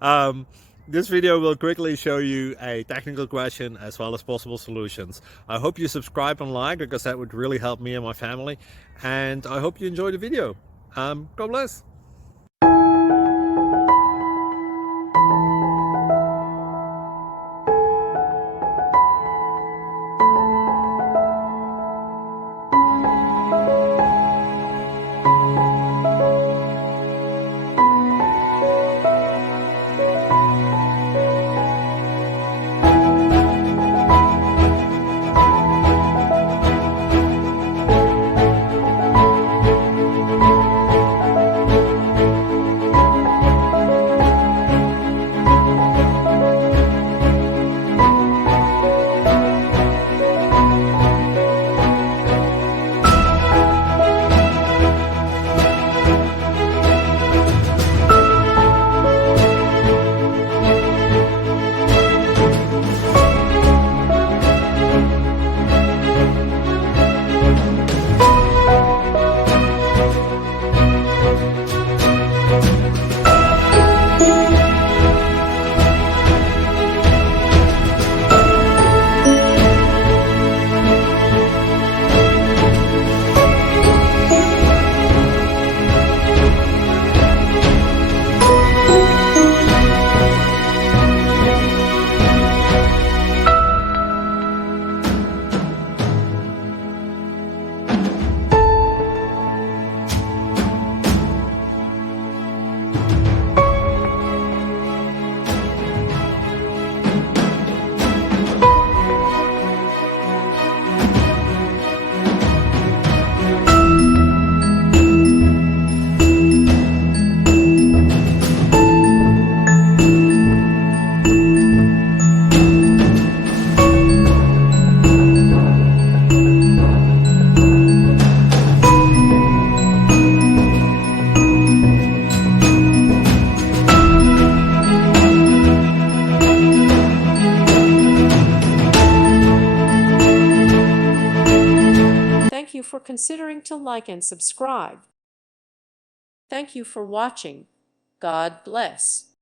um, this video will quickly show you a technical question as well as possible solutions. I hope you subscribe and like, because that would really help me and my family. And I hope you enjoy the video. God bless. Thank you for considering to like and subscribe. Thank you for watching. God bless.